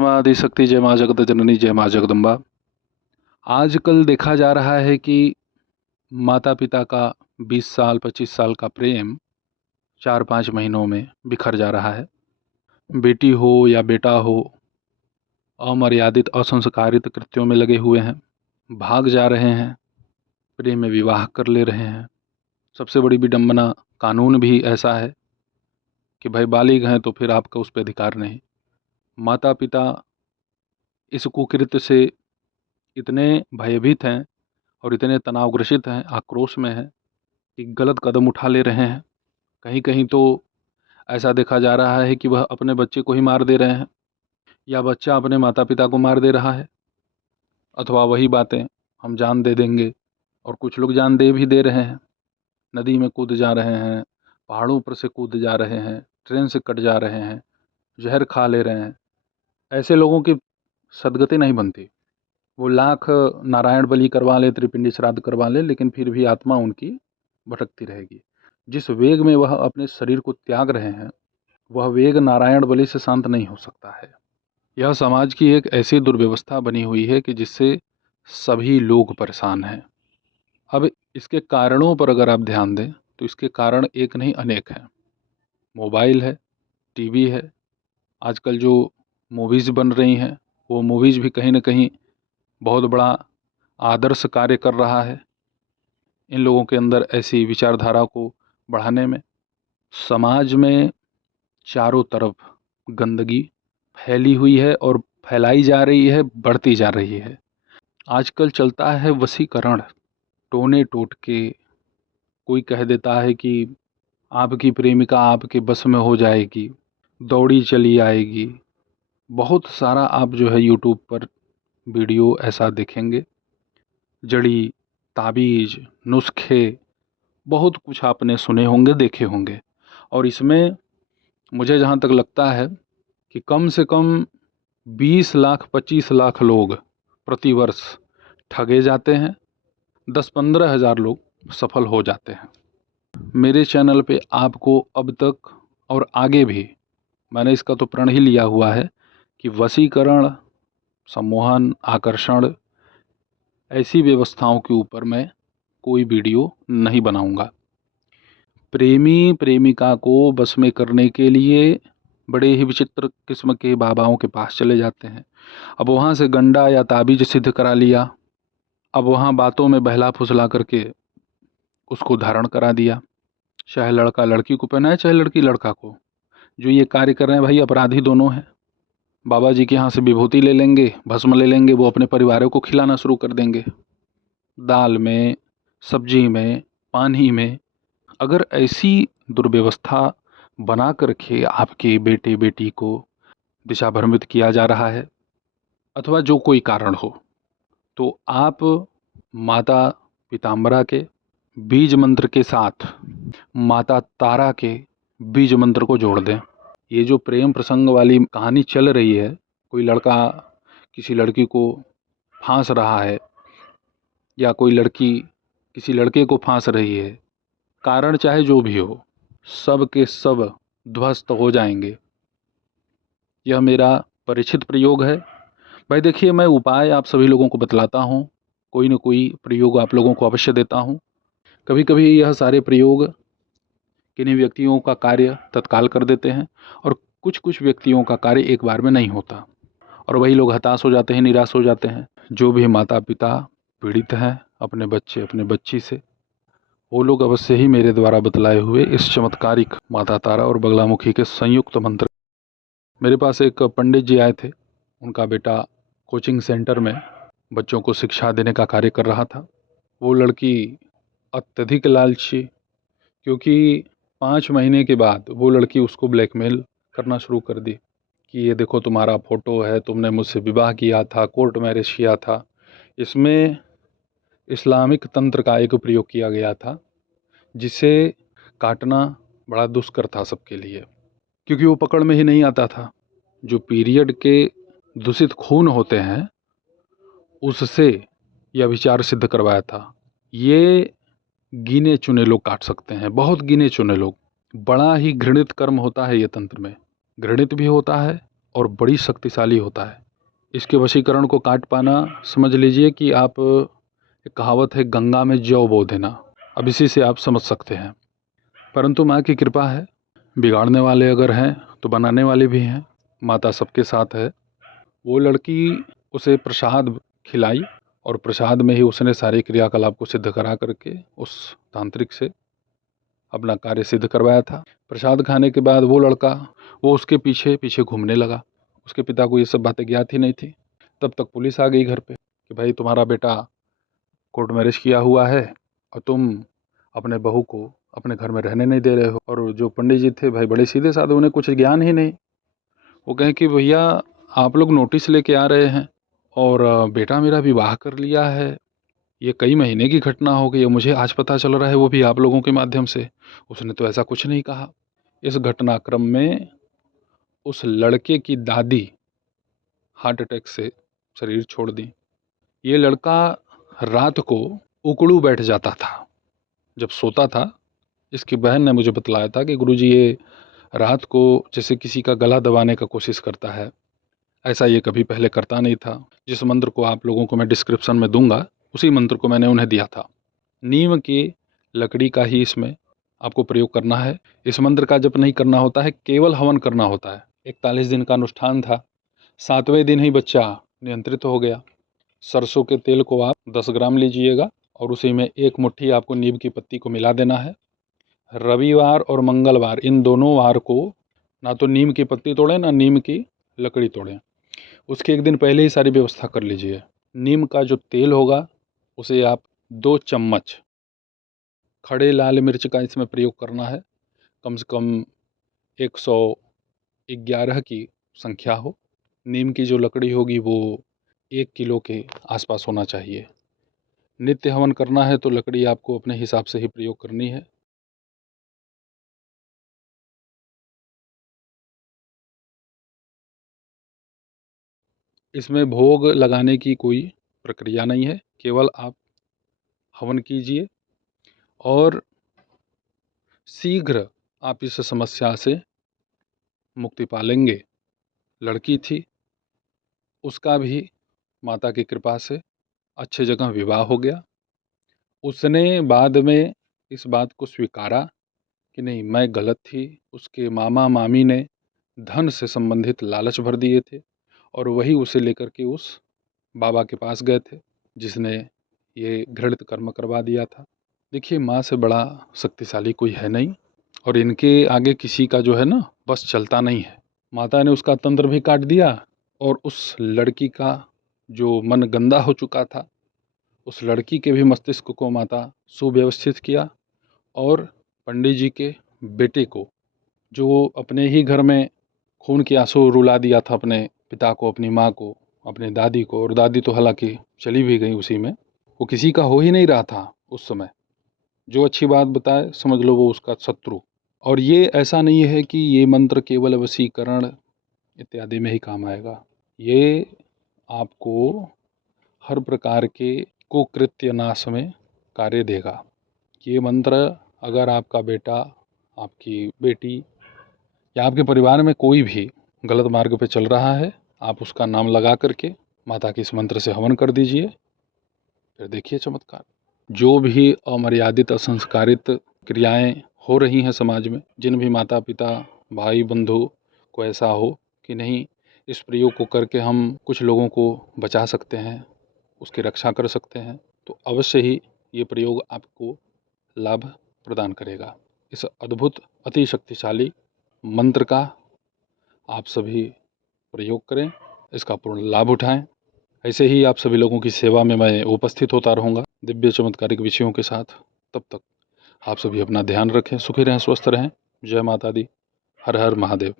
माँ आदिशक्ति, जय माँ जगत जननी, जय माँ जगदम्बा। आजकल देखा जा रहा है कि माता पिता का 20 साल 25 साल का प्रेम 4-5 महीनों में बिखर जा रहा है। बेटी हो या बेटा हो, अमर्यादित असंस्कारित कृत्यों में लगे हुए हैं, भाग जा रहे हैं, प्रेम में विवाह कर ले रहे हैं। सबसे बड़ी विडंबना, कानून भी ऐसा है कि भाई बालिग हैं तो फिर आपका उस पर अधिकार नहीं। माता पिता इस कुकृत्य से इतने भयभीत हैं और इतने तनावग्रसित हैं, आक्रोश में हैं कि गलत कदम उठा ले रहे हैं। कहीं कहीं तो ऐसा देखा जा रहा है कि वह अपने बच्चे को ही मार दे रहे हैं, या बच्चा अपने माता पिता को मार दे रहा है। अथवा वही बातें, हम जान दे देंगे, और कुछ लोग जान दे भी दे रहे हैं। नदी में कूद जा रहे हैं, पहाड़ों पर से कूद जा रहे हैं, ट्रेन से कट जा रहे हैं, जहर खा ले रहे हैं। ऐसे लोगों की सदगति नहीं बनती। वो लाख नारायण बलि करवा ले, त्रिपिंडी श्राद्ध करवा ले, लेकिन फिर भी आत्मा उनकी भटकती रहेगी। जिस वेग में वह अपने शरीर को त्याग रहे हैं, वह वेग नारायण बलि से शांत नहीं हो सकता है। यह समाज की एक ऐसी दुर्व्यवस्था बनी हुई है कि जिससे सभी लोग परेशान हैं। अब इसके कारणों पर अगर आप ध्यान दें तो इसके कारण एक नहीं अनेक हैं। मोबाइल है, टीवी है, आजकल जो मूवीज़ बन रही हैं वो मूवीज़ भी कहीं ना कहीं बहुत बड़ा आदर्श कार्य कर रहा है इन लोगों के अंदर ऐसी विचारधारा को बढ़ाने में। समाज में चारों तरफ गंदगी फैली हुई है और फैलाई जा रही है, बढ़ती जा रही है। आजकल चलता है वशीकरण, टोने टोटके। कोई कह देता है कि आपकी प्रेमिका आपके बस में हो जाएगी, दौड़ी चली आएगी। बहुत सारा आप जो है यूट्यूब पर वीडियो ऐसा देखेंगे। जड़ी, ताबीज, नुस्खे, बहुत कुछ आपने सुने होंगे, देखे होंगे। और इसमें मुझे जहाँ तक लगता है कि कम से कम 20 लाख 25 लाख लोग प्रतिवर्ष ठगे जाते हैं, 10-15 हज़ार लोग सफल हो जाते हैं। मेरे चैनल पे आपको अब तक और आगे भी मैंने इसका तो प्रण ही लिया हुआ है कि वशीकरण, सम्मोहन, आकर्षण, ऐसी व्यवस्थाओं के ऊपर मैं कोई वीडियो नहीं बनाऊंगा। प्रेमी प्रेमिका को बस में करने के लिए बड़े ही विचित्र किस्म के बाबाओं के पास चले जाते हैं। अब वहाँ से गंडा या ताबीज सिद्ध करा लिया, अब वहाँ बातों में बहला फुसला करके उसको धारण करा दिया। चाहे लड़का लड़की को पहनाए, चाहे लड़की लड़का को। जो ये कार्य कर रहे हैं भाई, अपराधी दोनों हैं। बाबा जी के यहाँ से विभूति ले लेंगे, भस्म ले लेंगे, वो अपने परिवारों को खिलाना शुरू कर देंगे। दाल में, सब्जी में, पानी में। अगर ऐसी दुर्व्यवस्था बना कर के आपके बेटे बेटी को दिशा भ्रमित किया जा रहा है, अथवा जो कोई कारण हो, तो आप माता पीताम्बरा के बीज मंत्र के साथ माता तारा के बीज मंत्र को जोड़ दें। ये जो प्रेम प्रसंग वाली कहानी चल रही है, कोई लड़का किसी लड़की को फांस रहा है या कोई लड़की किसी लड़के को फांस रही है, कारण चाहे जो भी हो, सब के सब ध्वस्त हो जाएंगे। यह मेरा परीक्षित प्रयोग है। भाई देखिए, मैं उपाय आप सभी लोगों को बतलाता हूँ, कोई न कोई प्रयोग आप लोगों को अवश्य देता हूँ। कभी कभी यह सारे प्रयोग किन्हीं व्यक्तियों का कार्य तत्काल कर देते हैं, और कुछ कुछ व्यक्तियों का कार्य एक बार में नहीं होता, और वही लोग हताश हो जाते हैं, निराश हो जाते हैं। जो भी माता पिता पीड़ित हैं अपने बच्चे अपने बच्ची से, वो लोग अवश्य ही मेरे द्वारा बतलाए हुए इस चमत्कारिक माता तारा और बगलामुखी के संयुक्त मंत्र। मेरे पास एक पंडित जी आए थे, उनका बेटा कोचिंग सेंटर में बच्चों को शिक्षा देने का कार्य कर रहा था। वो लड़की अत्यधिक लालची, क्योंकि 5 महीने के बाद वो लड़की उसको ब्लैकमेल करना शुरू कर दी कि ये देखो तुम्हारा फ़ोटो है, तुमने मुझसे विवाह किया था, कोर्ट मैरिज किया था। इसमें इस्लामिक तंत्र का एक प्रयोग किया गया था, जिसे काटना बड़ा दुष्कर था सबके लिए, क्योंकि वो पकड़ में ही नहीं आता था। जो पीरियड के दूषित खून होते हैं, उससे यह विचार सिद्ध करवाया था। ये गिने चुने लोग काट सकते हैं, बहुत गिने चुने लोग। बड़ा ही घृणित कर्म होता है ये तंत्र में, घृणित भी होता है और बड़ी शक्तिशाली होता है। इसके वशीकरण को काट पाना समझ लीजिए कि आप, एक कहावत है, गंगा में जौ बो देना। अब इसी से आप समझ सकते हैं। परंतु माँ की कृपा है, बिगाड़ने वाले अगर हैं तो बनाने वाले भी हैं। माता सबके साथ है। वो लड़की उसे प्रसाद खिलाई और प्रसाद में ही उसने सारे क्रियाकलाप को सिद्ध करा करके उस तांत्रिक से अपना कार्य सिद्ध करवाया था। प्रसाद खाने के बाद वो लड़का, वो उसके पीछे पीछे घूमने लगा। उसके पिता को ये सब बातें ज्ञात ही नहीं थी। तब तक पुलिस आ गई घर पे कि भाई तुम्हारा बेटा कोर्ट मैरिज किया हुआ है और तुम अपने बहू को अपने घर में रहने नहीं दे रहे हो। और जो पंडित जी थे भाई बड़े सीधे साधे, उन्हें कुछ ज्ञान ही नहीं। वो कहें कि भैया आप लोग नोटिस लेके आ रहे हैं और बेटा मेरा विवाह कर लिया है, ये कई महीने की घटना हो गई है, मुझे आज पता चल रहा है, वो भी आप लोगों के माध्यम से। उसने तो ऐसा कुछ नहीं कहा। इस घटनाक्रम में उस लड़के की दादी हार्ट अटैक से शरीर छोड़ दी। ये लड़का रात को उकड़ू बैठ जाता था जब सोता था। इसकी बहन ने मुझे बतलाया था कि गुरुजी ये रात को जैसे किसी का गला दबाने का कोशिश करता है, ऐसा ये कभी पहले करता नहीं था। जिस मंत्र को आप लोगों को मैं डिस्क्रिप्शन में दूंगा, उसी मंत्र को मैंने उन्हें दिया था। नीम की लकड़ी का ही इसमें आपको प्रयोग करना है। इस मंत्र का जप नहीं करना होता है, केवल हवन करना होता है। 41 दिन का अनुष्ठान था। 7वें दिन ही बच्चा नियंत्रित हो गया। सरसों के तेल को आप 10 ग्राम लीजिएगा और उसी में 1 मुट्ठी आपको नीम की पत्ती को मिला देना है। रविवार और मंगलवार, इन दोनों वार को ना तो नीम की पत्ती तोड़ें ना नीम की लकड़ी तोड़ें। उसके एक दिन पहले ही सारी व्यवस्था कर लीजिए। नीम का जो तेल होगा उसे आप 2 चम्मच, खड़े लाल मिर्च का इसमें प्रयोग करना है। कम से कम 111 की संख्या हो। नीम की जो लकड़ी होगी वो 1 किलो के आसपास होना चाहिए। नित्य हवन करना है तो लकड़ी आपको अपने हिसाब से ही प्रयोग करनी है। इसमें भोग लगाने की कोई प्रक्रिया नहीं है, केवल आप हवन कीजिए और शीघ्र आप इस समस्या से मुक्ति पालेंगे। लड़की थी, उसका भी माता की कृपा से अच्छे जगह विवाह हो गया। उसने बाद में इस बात को स्वीकारा कि नहीं, मैं गलत थी। उसके मामा मामी ने धन से संबंधित लालच भर दिए थे और वही उसे लेकर के उस बाबा के पास गए थे जिसने ये घृणित कर्म करवा दिया था। देखिए, माँ से बड़ा शक्तिशाली कोई है नहीं और इनके आगे किसी का जो है ना बस चलता नहीं है। माता ने उसका तंत्र भी काट दिया और उस लड़की का जो मन गंदा हो चुका था, उस लड़की के भी मस्तिष्क को माता सुव्यवस्थित किया और पंडित जी के बेटे को, जो अपने ही घर में खून के आंसू रुला दिया था अपने पिता को, अपनी माँ को, अपनी दादी को, और दादी तो हालांकि चली भी गई उसी में, वो किसी का हो ही नहीं रहा था उस समय। जो अच्छी बात बताए समझ लो वो उसका शत्रु। और ये ऐसा नहीं है कि ये मंत्र केवल वशीकरण इत्यादि में ही काम आएगा। ये आपको हर प्रकार के कुकृत्य नाश में कार्य देगा। ये मंत्र अगर आपका बेटा, आपकी बेटी या आपके परिवार में कोई भी गलत मार्ग पे चल रहा है, आप उसका नाम लगा करके माता के इस मंत्र से हवन कर दीजिए, फिर देखिए चमत्कार। जो भी अमर्यादित असंस्कारित क्रियाएं हो रही हैं समाज में, जिन भी माता पिता भाई बंधु को ऐसा हो कि नहीं इस प्रयोग को करके हम कुछ लोगों को बचा सकते हैं, उसकी रक्षा कर सकते हैं, तो अवश्य ही ये प्रयोग आपको लाभ प्रदान करेगा। इस अद्भुत अति शक्तिशाली मंत्र का आप सभी प्रयोग करें, इसका पूर्ण लाभ उठाएं। ऐसे ही आप सभी लोगों की सेवा में मैं उपस्थित होता रहूँगा दिव्य चमत्कारिक विषयों के साथ। तब तक आप सभी अपना ध्यान रखें, सुखी रहें, स्वस्थ रहें। जय माता दी। हर हर महादेव।